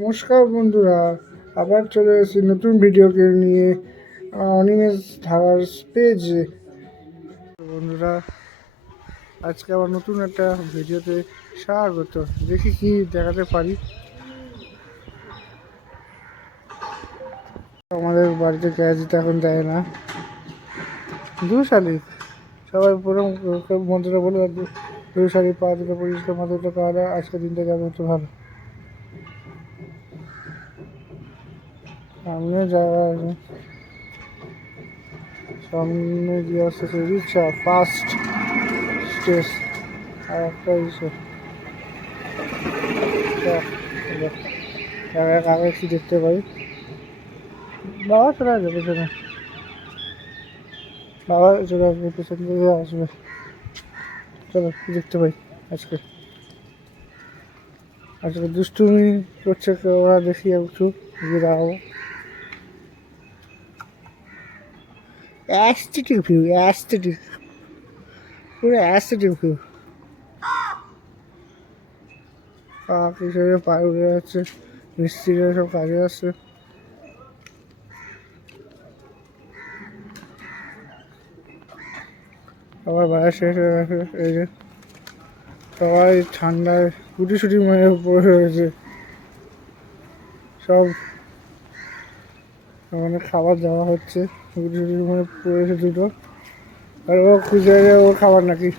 নমস্কার বন্ধুরা, আবার চলে এসেছি নতুন ভিডিওকে নিয়ে অনিমেষ ধারার পেজে। বন্ধুরা, আজকে আবার নতুন একটা ভিডিওতে স্বাগত। দেখি কি দেখাতে পারি। আমাদের বাড়িতে গ্যাস দিতে এখন দেয় না, 2 শালিক। সবাই পুরো বন্ধুরা বলে 2 শালিক পা দিতে পরিষ্কার মাথাটা পাওয়া, আজকে দিনটা যাবে তো ভালো। সামনে জায়গা আছে, সামনে দিয়ে আসতেছে রিক্সা, ফার্স্ট স্টেজ আর একটা ইসে আগে কি দেখতে পাই। বাবা চলে আসবে পেছনে, বাবা চলে আসবে পেছন দিকে আসবে। চলো কি দেখতে পাই আজকে। দুষ্টুমি করছে ওরা, দেখি একটু গিয়ে দাঁড়াবো। অ্যাস্থেটিক ভিউ, অ্যাস্থেটিক, পুরো অ্যাস্থেটিক ভিউ। কিসের পায়ে উঠে যাচ্ছে, মিস্ত্রিরা সব কাজে আসছে। আবার বাইরে শেষ হয়ে গেছে। এই যে সবাই ঠান্ডায় গুটি মানে পড়ে রয়েছে সব, মানে খাবার দেওয়া হচ্ছে। গুটি মানে পড়েছে দুটো, আর ও খুঁজে ও খাবার নাকি,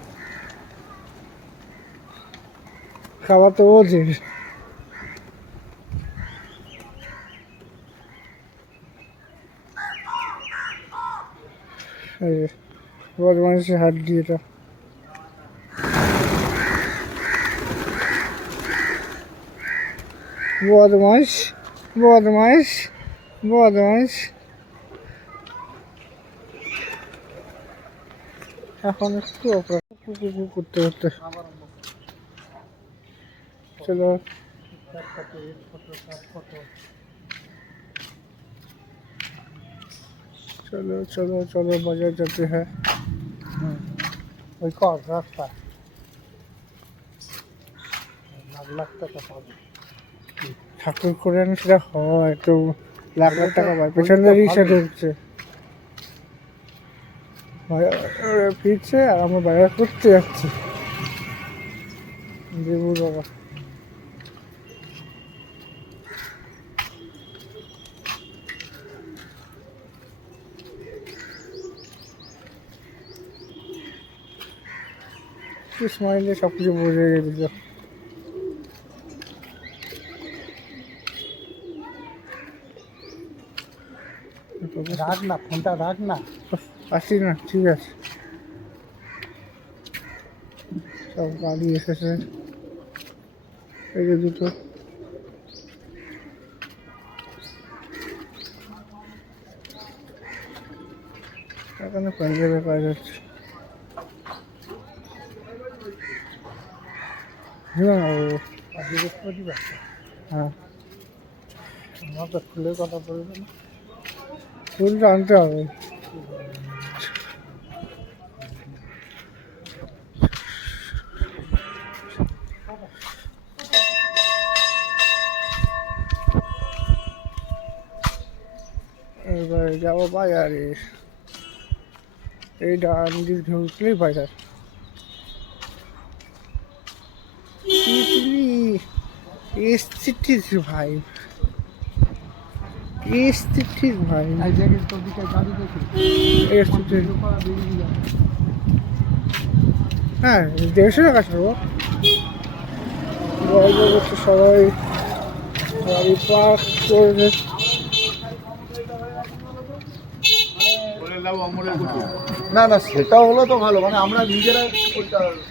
খাবার তো ও যে। বদমাইশি হাড্ডি এটা। বদমাইশ বদমাইশ বদমাইশ। এখন একটু করতে করতে চলো चलो चलो चलो बाजार जाते हैं। ওই কর রাস্তা লাখ টাকা পাবে, ঠাকুর করে আনি সেটা হয় তো, লাখ লাখ টাকা পায়। পেছনে রিক্সা ঢুকছে, ফিরছে আর আমরা বাজার করতে যাচ্ছি। দেবুর বাবা স্মাইলে সব কিছু বোঝা গেছিল। রাখ না ফোনটা, রাখ না, আসি না, ঠিক আছে। সব গাড়ি এসেছে, এই যে দুটো। এখানে পাঞ্জাবের কাজ হচ্ছে। হ্যাঁ, আমার তো ফুলের কথা বলবে না, ফুলটা আনতে হবে। এবার যাবো বাজারে, এই ডান দিক ঢুকলেই বাজার। এস্থেটিক ভাই, এস্থেটিক ভাই। হ্যাঁ, 150 টাকা ছাড়বো। সবাই গাড়ি পার্ক করে, না না সেটা হলো তো ভালো, মানে আমরা নিজেরা করতে হবে।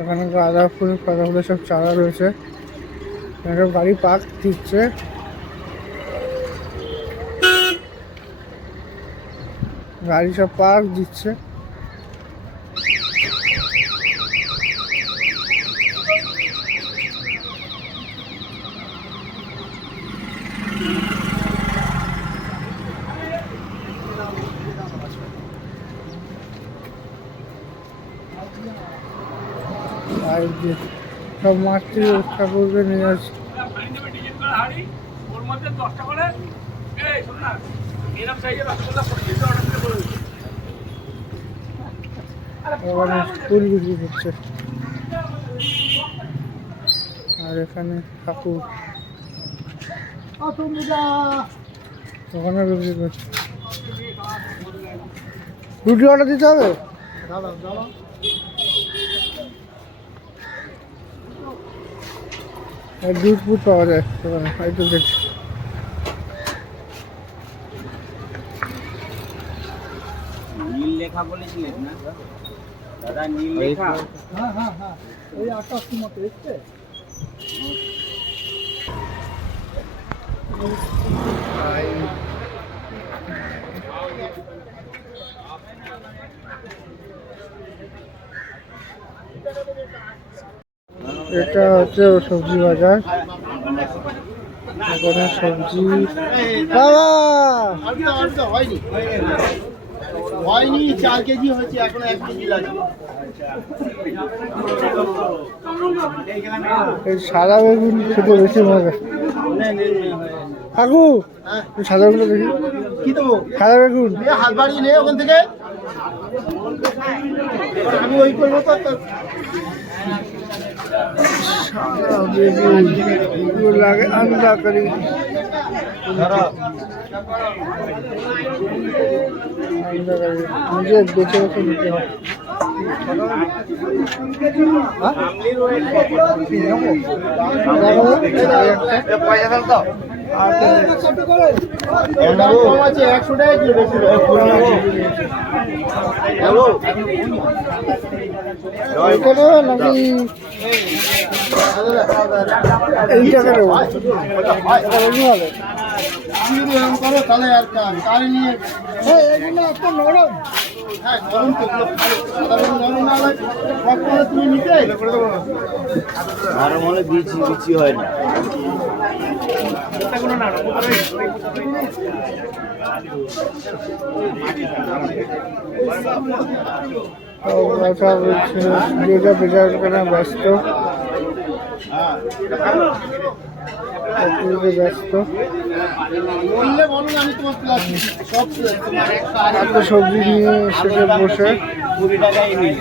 এখানে গাঁদা ফুল ফাঁদা ফুলের সব চারা রয়েছে, সব গাড়ি পার্ক দিচ্ছে। গাড়ি সব পার্ক দিচ্ছে। বাইক দিয়ে সব মাতৃ ঠাকুরকে নিয়ে আসছে। ওখানে ফুল বিক্রি করছে আর এখানে ঠাকুর ওখানে বিক্রি করছে। রুটি অর্ডার দিতে হবে? দুধ ফুট পাওয়া যায় ওখানে, একটু দেখছি। নীল লেখা বলেছিলেন না দাদা? নীল লেখা, হ্যাঁ হ্যাঁ হ্যাঁ, এই 88 মতো এসছে। এটা হচ্ছে সবজি বাজার, এখানে সবজি। বাবা হয়নি, 4 কেজি হয়েছে, এখন 1 কেজি লাগবে। এই সাদা বেগুন খেতে বেশি মজা। কাকু সাদা বেগুন দেখি, কি দেবো? সাদা বেগুন হাত বাড়িয়ে নে ওখান থেকে, আমি ওই করবো তো। সাদা বেগুন এগুলো লাগে আন্দা করি। নিজে বেছে বেছে নিতে হয়। কম আছে, 100 টাকা কিলো বেশি। এটা দেবো নাকি এই টাকা দেবো? এটা বেশি ভালো। করো তাহলে আর কারে নিয়ে এগুলো একটা নরম। হ্যাঁ গরম তো, সাধারণ গরম না হয় সব করে তুমি নিতে গরম হলে বিচি বিচি হয় না। যেটা বেচার কেনা ব্যস্ত, ব্যস্ত। বললে বলো না, আমি তোমার প্লাস সব এত সবজি নিয়ে সেটা বসে 20 টাকাই নিই।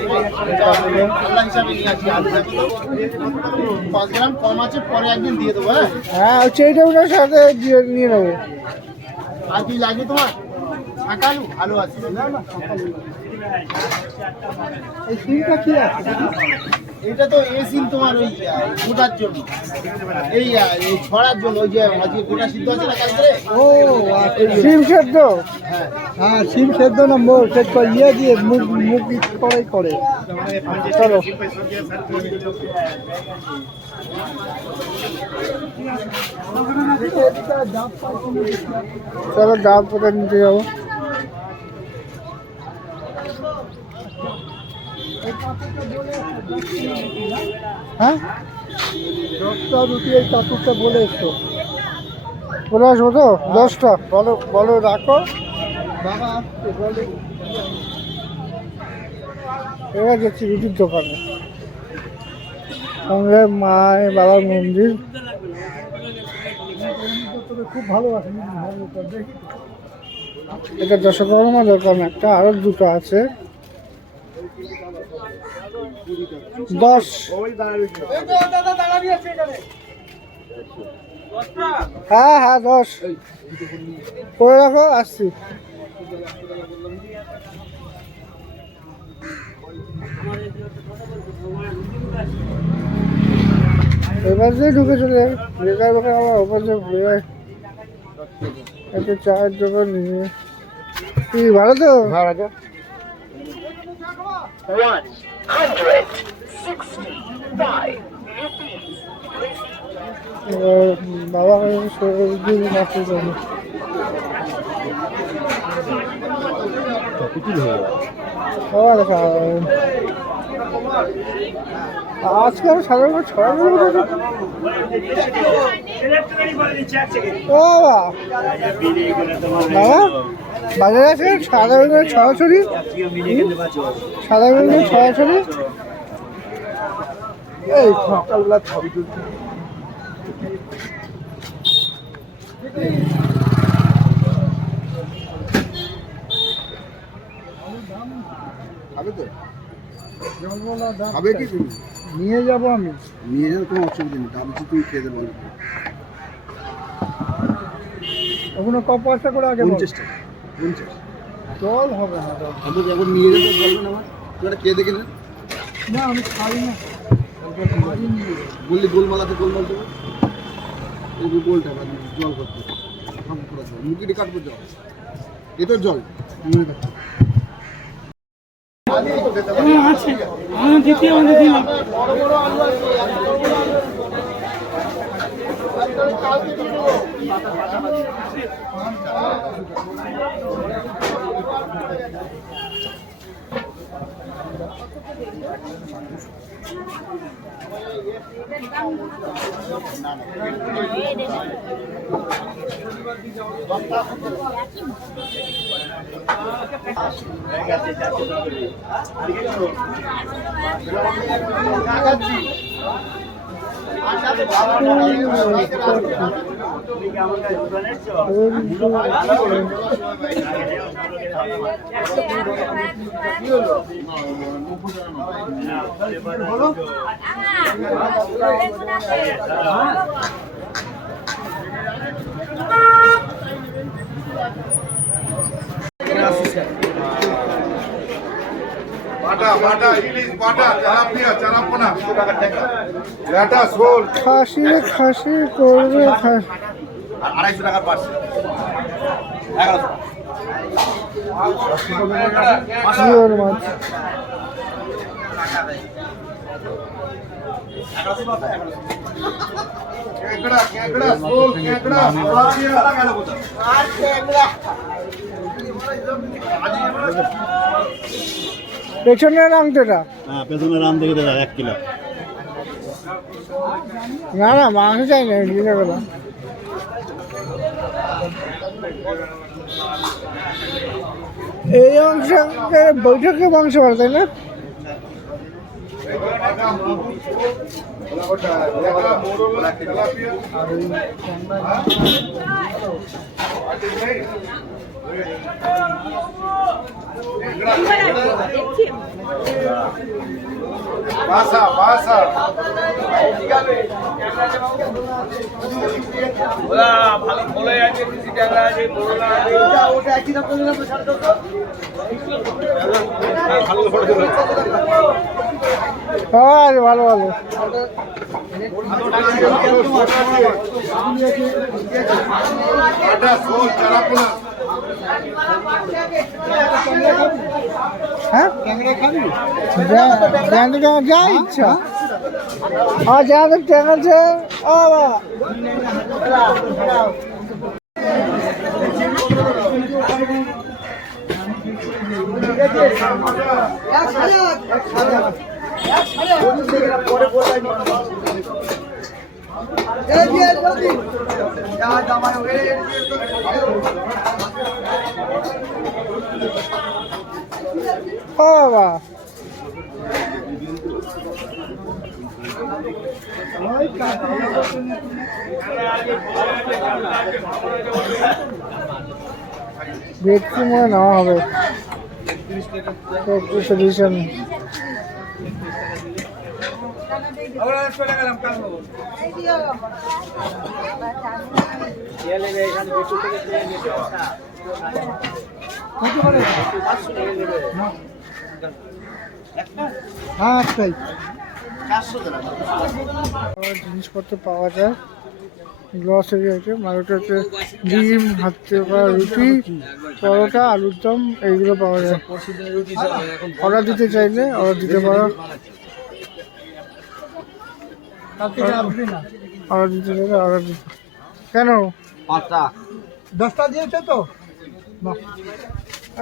আল্লাহ হিসাবে নিয়ে আসি। আলু দেখো তো 5 গ্রাম কম আছে, পরে একদিন দিয়ে দেবো। হ্যাঁ, হ্যাঁ সেইটা ওটার সাথে দিয়ে নিয়ে নেবো। আর কি লাগবে তোমার? শাক আলু ভালো আছে। এই সিমটা কি আছে? এটা তো এই সিম তোমার ওই গোটার জন্য, এই ছড়ার জন্য। ওই যে আজকে গোটা সিদ্ধ আছে না কালকে। ও সিম সেদ্ধ। হ্যাঁ, হ্যাঁ সিম সেদ্ধ না মোর সেদ্ধ ইয়ে দিয়ে মুখ মুখ করেই করে। চলো চলো ডাব কোথায় নিতে যাবো। হ্যাঁ 10টা রুটি এই কাকুরটা বলে এসো, বলে আসবো তো 10টা। বলো বলো রাখো বাবা। এবার যাচ্ছি রুটির দোকানে, সঙ্গে মায়ের বাবার মন্দির। খুব ভালোবাসে। এটা দশকর্মা দোকান একটা, আরো দুটো আছে। 10 হ্যাঁ হ্যাঁ 10 করে রাখো, আসছি। এবার দিয়ে ঢুকে চলে যাবে বেকার বেকার, আমার ওপর যে ঘুরে যায়। একটা চায়ের দোকান নিয়ে কি ভালো তো? ভালো তো। 165 বাবা দিন রাখতে যাবে। বাবা দেখা আজকে আমি সাধারণত ছড়া ও বাবা বাজারে আছে সাদা বেগুনের ছড়াছড়ি, সাদা বেগুনের ছড়াছড়ি। এই সকালবেলা ছবি তুলছি। খাবে তো? খাবে কি তুমি? নিয়ে যাবো আমি। নিয়ে যাও, কোনো অসুবিধা নেই। আমি তুই খেয়ে দেবো। ওখানে ক পয়সা করে আগে বল? 50 টাকা। 50। জল হবে না জল। আমি যখন নিয়ে যেতে বলবেন আমার, তুই একটা খেয়ে দেখে নেন। না আমি খাই না। বললি গোলমালাতে গোলমাল দেবো, এই গোলটা জল করতে মুখিটি কাটবো জল, এ তো জল আছে আমি দ্বিতীয় দিলাম। বড় বড় আলু আছে, কালকে দিয়ে দেবো। খাসি খাসি করবে খাসি 250 টাকার পার্সেল 1100 জিওর মাছ। পেছনের আংটাটা? হ্যাঁ, পেছনের রাম দেখে দাদা 1 কিলো। না না মাংস চাই না, দিতে গেল। এই অংশ বৈঠকে মাংস ভালো, তাই না? বাসা বাসা ভালো বলে আছে, কিছু জায়গা আছে ওটা একই দাম করে দিলাম। ভালো ভালো। হ্যাঁ যা ইচ্ছা। আর যাদের ট্যাঙ্ক আছে বাবা। দেখছি মনে নেওয়া হবে একটু সলিউশন। হ্যাঁ তাই জিনিসপত্র পাওয়া যায়। গ্রসারি আছে, মারুটা হচ্ছে ডিম, হাতে বা রুটি, পরোটা, আলুর দম, এইগুলো পাওয়া যায়। অর্ডার দিতে চাইলে অর্ডার দিতে পারো। অর্ডার দিতে চাইলে অর্ডার দিতে। কেন 10টা দিয়েছে তো?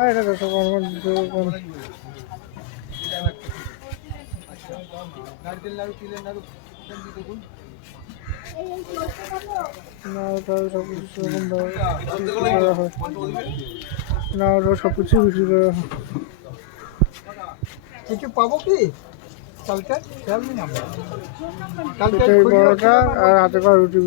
এটা 10 না ওটা সব কিছু সেরকম করা হয় না, ওটা সব কিছু বিক্রি করা হয়। কিছু পাবো কি? পেটের বড়টা আর হাতে করা রুটি।